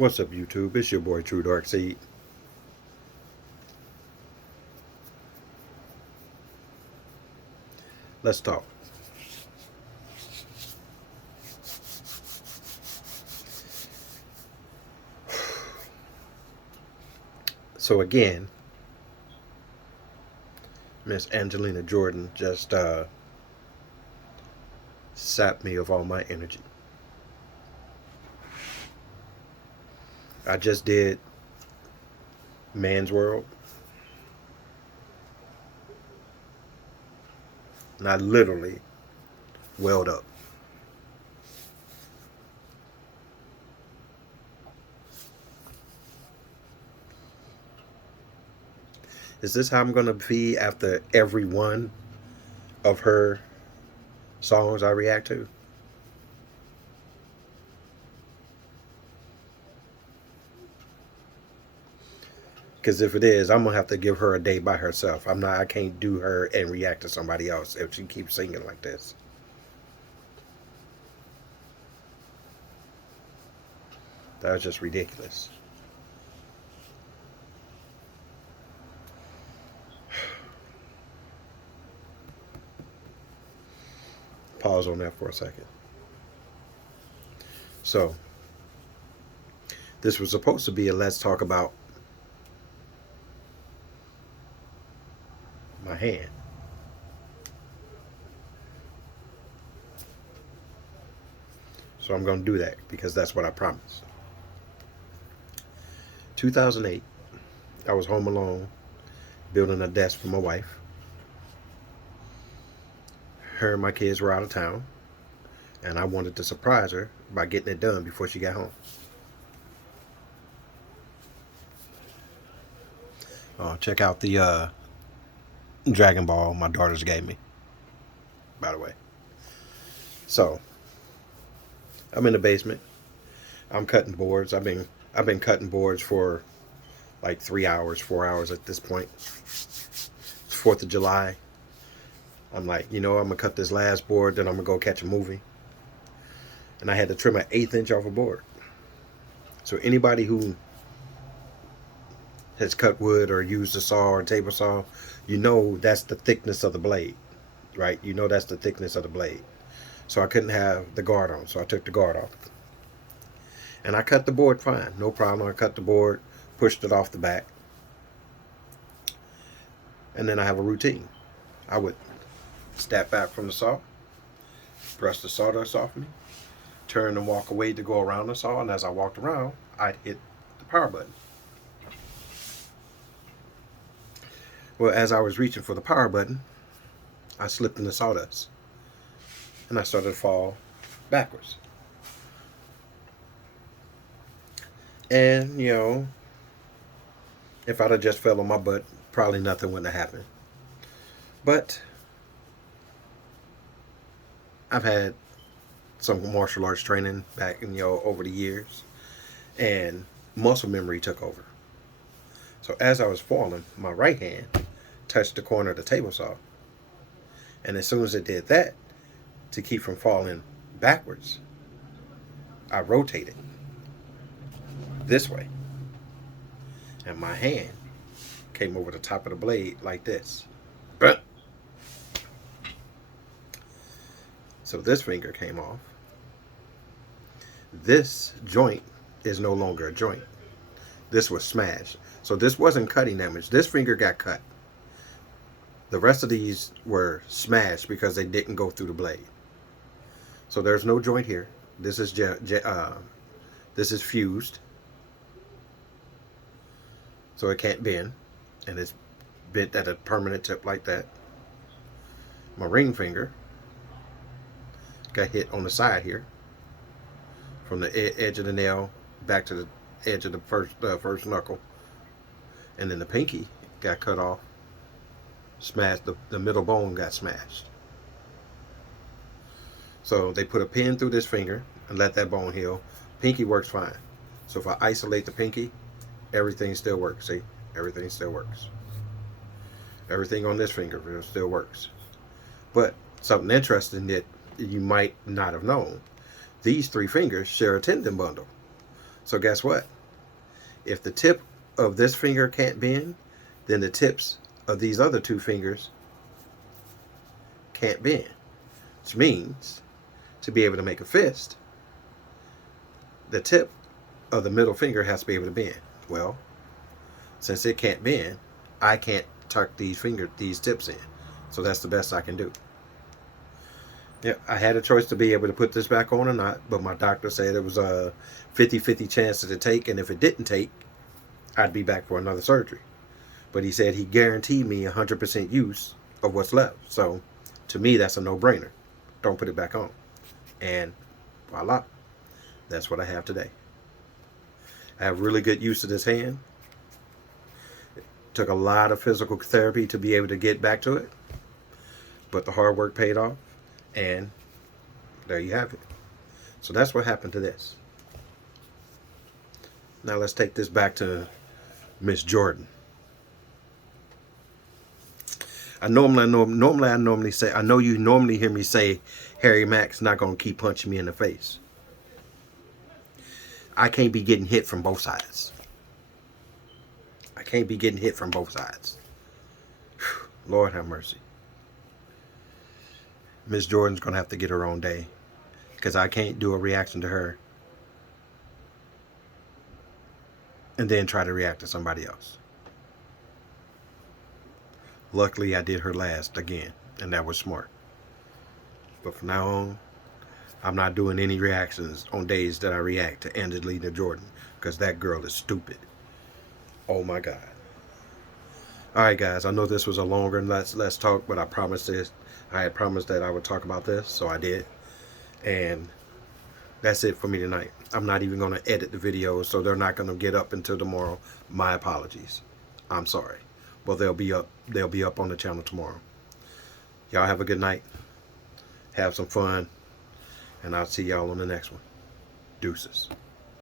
What's up, YouTube? It's your boy Truedarkseed. Let's talk. So again, Miss Angelina Jordan just sapped me of all my energy. I just did Man's World, and I literally welled up. Is this how I'm gonna be after every one of her songs I react to? Because if it is, I'm gonna have to give her a day by herself. I can't do her and react to somebody else if she keeps singing like this. That was just ridiculous. Pause on that for a second. So, this was supposed to be a let's talk about my hand. So I'm going to do that because that's what I promised. 2008, I was home alone building a desk for my wife. Her and my kids were out of town, and I wanted to surprise her by getting it done before she got home. Check out the Dragon Ball my daughters gave me, by the way. So, I'm in the basement. I'm cutting boards. I've been cutting boards for like 3 hours, 4 hours at this point. It's 4th of July. I'm like, I'm gonna cut this last board, then I'm gonna go catch a movie. And I had to trim an 1/8 inch off a board. So anybody who has cut wood or used a saw or a table saw, that's the thickness of the blade, right? That's the thickness of the blade. So I couldn't have the guard on, so I took the guard off. And I cut the board fine, no problem. I cut the board, pushed it off the back. And then I have a routine. I would step back from the saw, brush the sawdust off me, turn and walk away to go around the saw, and as I walked around, I'd hit the power button. Well, as I was reaching for the power button, I slipped in the sawdust, and I started to fall backwards. And, if I'd have just fell on my butt, probably nothing wouldn't have happened. But I've had some martial arts training back over the years, and muscle memory took over. So as I was falling, my right hand touched the corner of the table saw, and as soon as it did that, to keep from falling backwards, I rotated this way, and my hand came over the top of the blade like this. So this finger came off. This joint is no longer a joint. This was smashed. So this wasn't cutting damage. This finger got cut. The rest of these were smashed because they didn't go through the blade. So there's no joint here. This is fused. So it can't bend, and it's bent at a permanent tip like that. My ring finger got hit on the side here, from the edge of the nail back to the edge of the first knuckle, and then the pinky got cut off, smashed. The middle bone got smashed. So they put a pin through this finger and let that bone heal. Pinky works fine. So if I isolate the pinky, everything still works. See, everything still works. Everything on this finger still works. But something interesting that you might not have known, these 3 fingers share a tendon bundle. So guess what? If the tip of this finger can't bend, then the tips of these other two fingers can't bend. Which means, to be able to make a fist, the tip of the middle finger has to be able to bend. Well, since it can't bend, I can't tuck these tips in. So that's the best I can do. Yeah, I had a choice to be able to put this back on or not, but my doctor said it was a 50-50 chance to take, and if it didn't take, I'd be back for another surgery. But he said he guaranteed me 100% use of what's left. So to me, that's a no-brainer. Don't put it back on. And voila, that's what I have today. I have really good use of this hand. It took a lot of physical therapy to be able to get back to it, but the hard work paid off, and there you have it. So that's what happened to this. Now let's take this back to Miss Jordan. I normally say, I know you normally hear me say, Harry Mack's not going to keep punching me in the face. I can't be getting hit from both sides. I can't be getting hit from both sides. Whew, Lord have mercy. Miss Jordan's going to have to get her own day, because I can't do a reaction to her and then try to react to somebody else. Luckily, I did her last again, and that was smart. But from now on, I'm not doing any reactions on days that I react to Angelina Jordan, because that girl is stupid. Oh my God. Alright guys, I know this was a longer Let's Talk, but I promised this. I had promised that I would talk about this, so I did. And that's it for me tonight. I'm not even going to edit the videos, so they're not going to get up until tomorrow. My apologies. I'm sorry. Well, they'll be up on the channel tomorrow. Y'all have a good night. Have some fun. And I'll see y'all on the next one. Deuces.